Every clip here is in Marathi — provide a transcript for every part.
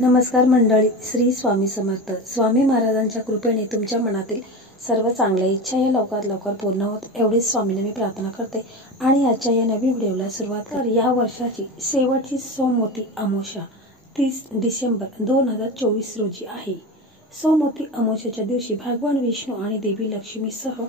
नमस्कार मंडळी, श्री स्वामी समर्थ. स्वामी महाराजांच्या कृपेने तुमच्या मनातील सर्व चांगल्या इच्छा या लवकरात लवकर पूर्ण होत एवढीच स्वामीने मी प्रार्थना करते आणि आजच्या या नवीन व्हिडिओला सुरुवात कर. या वर्षाची शेवटची सोमवती अमावस्या 30 डिसेंबर 2024 रोजी आहे. सोमवती अमावस्येच्या दिवशी भगवान विष्णू आणि देवी लक्ष्मीसह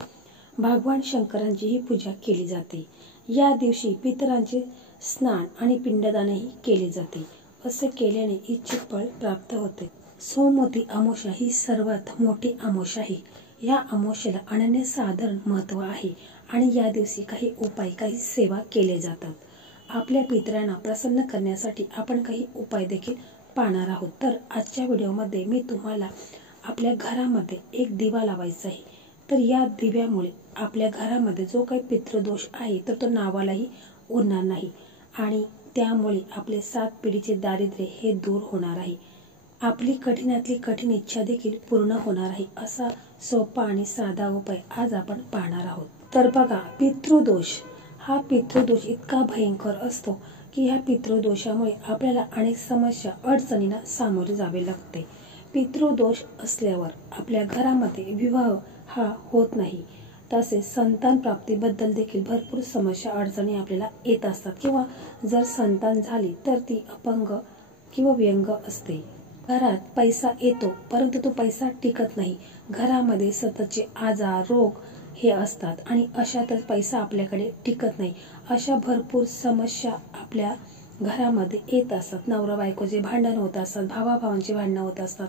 भगवान शंकरांची ही पूजा केली जाते. या दिवशी पितरांचे स्नान आणि पिंडदानही केले जाते. असे केल्याने इच्छित फळ प्राप्त होते. सोमवती अमावस्या ही सर्वात मोठी अमावस्या आहे. या अमावस्येला अनन्यसाधारण महत्त्व आहे आणि या दिवशी काही उपाय, काही सेवा केले जातात. आपल्या पितरांना प्रसन्न करण्यासाठी आपण काही उपाय देखील पाहणार आहोत. तर आजच्या व्हिडिओमध्ये मी तुम्हाला आपल्या घरामध्ये एक दिवा लावायचा आहे. तर या दिव्यामुळे आपल्या घरामध्ये जो काही पितृदोष आहे तर तो नावालाही उरणार नाही आणि त्यामुळे आपले 7 पिढीचे दारिद्र्य हे दूर होणार आहे. आपली कठीणातली कठीण इच्छा देखील पूर्ण होणार आहे. असा सोपा आणि साधा उपाय आज आपण पाहणार आहोत. तर बघा, पितृदोष हा पितृदोष इतका भयंकर असतो की ह्या पितृदोषामुळे आपल्याला अनेक समस्या, अडचणींना सामोरे जावे लागते. पितृदोष असल्यावर आपल्या घरामध्ये विवाह हा होत नाही. तसेच संतान प्राप्तीबद्दल देखील भरपूर समस्या, अडचणी आपल्याला येत असतात किंवा जर संतान झाली तर ती अपंग किंवा व्यंग असते. घरात पैसा येतो परंतु तो पैसा टिकत नाही. घरामध्ये सततचे आजार, रोग हे असतात आणि अशातच पैसा आपल्याकडे टिकत नाही. अशा भरपूर समस्या आपल्या घरामध्ये येत असतात. नवरा बायकोचे भांडण होत असतात, भावाभावांचे भांडणं होत असतात.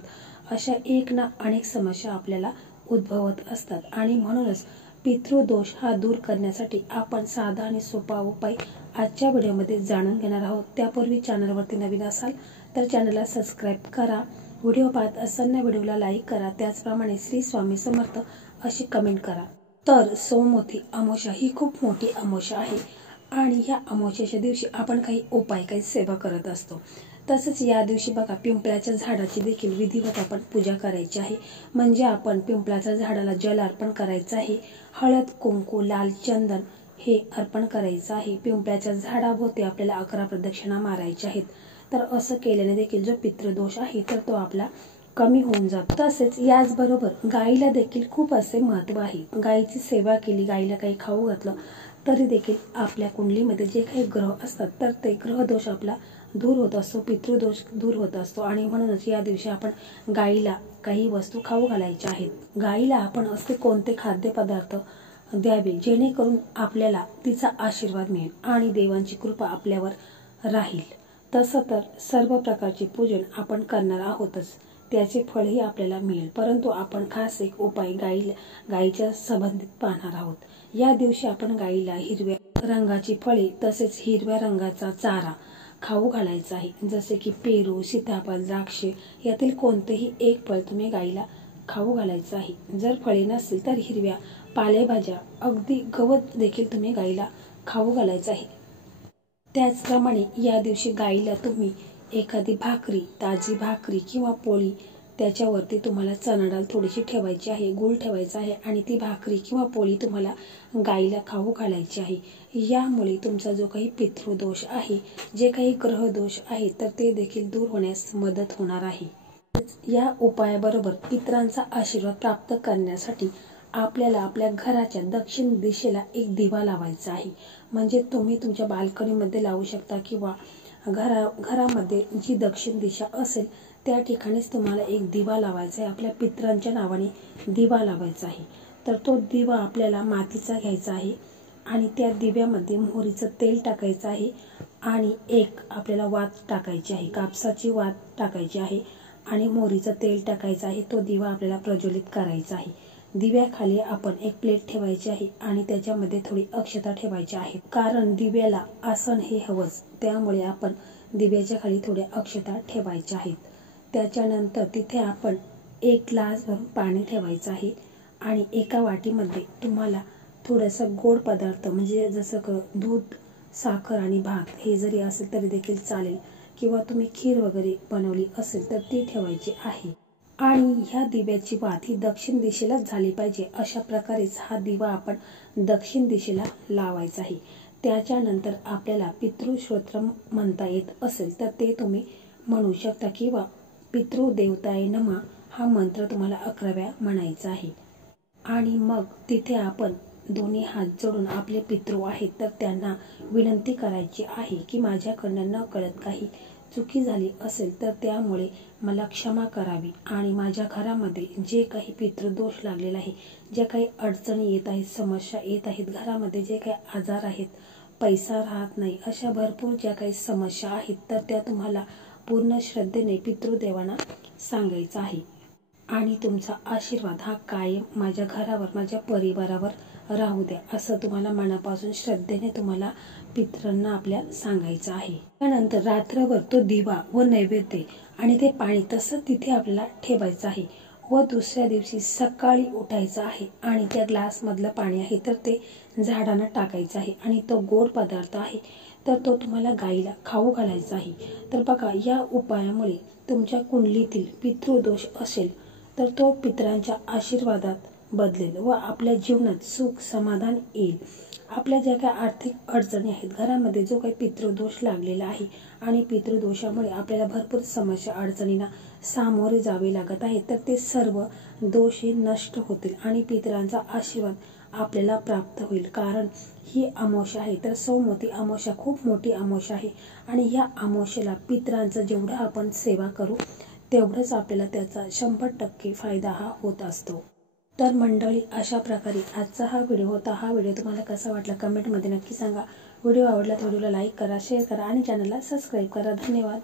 अशा एक ना अनेक समस्या आपल्याला उद्भवत असतात आणि म्हणूनच पितृदोष हा दूर करण्यासाठी आपण साधा आणि सोपा उपाय आजच्या व्हिडिओमध्ये जाणून घेणार आहोत. त्यापूर्वी चॅनलवरती नवीन असाल तर चॅनलला सबस्क्राईब करा. व्हिडिओ पाहत असताना व्हिडिओला लाईक करा. त्याचप्रमाणे श्री स्वामी समर्थ अशी कमेंट करा. तर सोमवती अमावस्या ही खूप मोठी अमावस्या आहे आणि ह्या अमावस्येच्या दिवशी आपण काही उपाय, काही सेवा करत असतो. तसंच या दिवशी बघा, पिंपळाच्या झाडाची देखील विधिवत आपण पूजा करायची आहे. म्हणजे आपण पिंपळाच्या झाडाला जल अर्पण करायचं आहे. हळद, कुंकू, लाल चंदन हे अर्पण करायचं आहे. पिंपळाच्या झाडाभोवती आपल्याला 11 प्रदक्षिणा मारायच्या आहेत. तर असं केल्याने देखील जो पितृदोष आहे तर तो आपला कमी होऊन जातो. तसेच याचबरोबर गायीला देखील खूप असे महत्त्व आहे. गायीची सेवा केली, गायीला काही खाऊ घातलं तरी देखील आपल्या कुंडलीमध्ये जे काही ग्रह असतात तर ते ग्रहदोष आपला दूर होत असतो, पितृदोष दूर होत असतो आणि म्हणूनच या दिवशी आपण गायीला काही वस्तू खाऊ घालायच्या आहेत. गायीला आपण असे कोणते खाद्यपदार्थ द्यावे जेणेकरून आपल्याला तिचा आशीर्वाद मिळेल आणि देवांची कृपा आपल्यावर राहील. तसं तर सर्व प्रकारचे पूजन आपण करणार आहोतच, त्याचे फळही आपल्याला मिळेल. परंतु आपण खास एक उपाय गायीच्या संबंधित पाहणार आहोत. या दिवशी आपण गायीला हिरव्या रंगाची फळे तसेच हिरव्या रंगाचा चारा खाऊ घालायचा आहे. जसे की पेरू, सीताफळ, द्राक्ष यातील कोणतेही एक फळ तुम्ही गायीला खाऊ घालायचं आहे. जर फळे नसतील तर हिरव्या पालेभाज्या, अगदी गवत देखील तुम्ही गायीला खाऊ घालायचं आहे. त्याचप्रमाणे या दिवशी गायीला तुम्ही एखादी भाकरी, ताजी भाकरी किंवा पोळी, त्याच्यावरती तुम्हाला चणा डाळ थोडीशी ठेवायची आहे, गूळ ठेवायचा आहे आणि ती भाकरी किंवा पोळी तुम्हाला गायीला खाऊ घालायची आहे. यामुळे तुमचा जो काही पितृदोष आहे, जे काही ग्रहदोष आहे तर ते देखील दूर होण्यास मदत होणार आहे. या उपायाबरोबर पितरांचा आशीर्वाद प्राप्त करण्यासाठी आपल्याला आपल्या घराच्या दक्षिण दिशेला एक दिवा लावायचा आहे. म्हणजे तुम्ही तुमच्या बाल्कनीमध्ये लावू शकता किंवा घरामध्ये जी दक्षिण दिशा असेल त्या ठिकाणीच तुम्हाला एक दिवा लावायचा आहे. आपल्या पितरांच्या नावाने दिवा लावायचा आहे. तर तो दिवा आपल्याला मातीचा घ्यायचा आहे आणि त्या दिव्यामध्ये मोहरीचं तेल टाकायचं आहे आणि एक आपल्याला वात टाकायची आहे, कापसाची वात टाकायची आहे आणि मोहरीचं तेल टाकायचं आहे. तो दिवा आपल्याला प्रज्वलित करायचा आहे. दिव्याखाली आपण एक प्लेट ठेवायची आहे आणि त्याच्यामध्ये थोडी अक्षता ठेवायची आहे. कारण दिव्याला आसन हे हवंच, त्यामुळे आपण दिव्याच्या खाली थोड्या अक्षता ठेवायच्या आहेत. त्याच्यानंतर तिथे आपण एक ग्लास भरून पाणी ठेवायचं आहे आणि एका वाटीमध्ये तुम्हाला थोडंसं गोड पदार्थ म्हणजे जसं दूध, साखर आणि भात हे जरी असेल तरी देखील चालेल किंवा तुम्ही खीर वगैरे बनवली असेल तर ती ठेवायची आहे. आणि ह्या दिव्याची वात ही दक्षिण दिशेलाच झाली पाहिजे. अशा प्रकारेच हा दिवा आपण दक्षिण दिशेला लावायचा आहे. त्याच्यानंतर आपल्याला पितृस्तोत्र म्हणता येत असेल तर ते तुम्ही म्हणू शकता किंवा पितृदेवताय नमः हा मंत्र तुम्हाला 11 वेळा म्हणायचा आहे। आणि मग तिथे आपण दोन्ही हात जोडून आपले पितृ आहेत तर त्यांना विनंती करायची आहे की माझ्याकडनं न कळत काही चुकी झाली असेल तर त्यामुळे मला क्षमा करावी आणि माझ्या घरामध्ये जे काही पितृदोष लागलेला आहे, जे काही अडचणी येत आहेत, समस्या येत आहेत, घरामध्ये जे काही आजार आहेत, पैसा राहत नाही, अशा भरपूर ज्या काही समस्या आहेत तर त्या तुम्हाला पूर्ण श्रद्धेने पितृदेवांना सांगायचं आहे। आणि तुमचा आशीर्वाद हा कायम माझ्या घरावर, माझ्या परिवारावर राहू द्या असं तुम्हाला मनापासून श्रद्धेने तुम्हाला पितरांना आपल्या सांगायचं आहे। त्यानंतर रात्रभर तो दिवा व नैवेद्य आणि ते पाणी तसं तिथे आपल्याला ठेवायचं आहे व दुसऱ्या दिवशी सकाळी उठायचं आहे आणि त्या ग्लासमधलं पाणी आहे तर ते झाडांना टाकायचं आहे आणि तो गोड पदार्थ आहे तर तो तुम्हाला गाईला खाऊ घालायचा आहे। तर बघा, या उपायामुळे तुमच्या कुंडलीतील पितृदोष असेल तर तो पितरांच्या आशीर्वादात बदलेल व आपल्या जीवनात सुख समाधान येईल। आपल्या ज्या काही आर्थिक अडचणी आहेत, घरामध्ये जो काही पितृदोष लागलेला आहे आणि पितृदोषामुळे आपल्याला भरपूर समस्या अडचणींना सामोरे जावे लागत आहे तर ते सर्व दोष हे नष्ट होतील आणि पितरांचा आशीर्वाद आपल्याला प्राप्त होईल। कारण ही अमावस्या आहे तर सौमती अमावस्या खूप मोठी अमावस्या आहे आणि या अमावस्येला पितरांचं जेवढं आपण सेवा करू तेवढंच आपल्याला त्याचा 100% फायदा हा होत असतो। तर मंडळी, अशा प्रकारे आजचा हा व्हिडिओ होता। हा व्हिडिओ तुम्हाला कसा वाटला कमेंटमध्ये नक्की सांगा। व्हिडिओ आवडला तर व्हिडिओला लाईक करा, शेअर करा आणि चॅनलला सबस्क्राईब करा। धन्यवाद।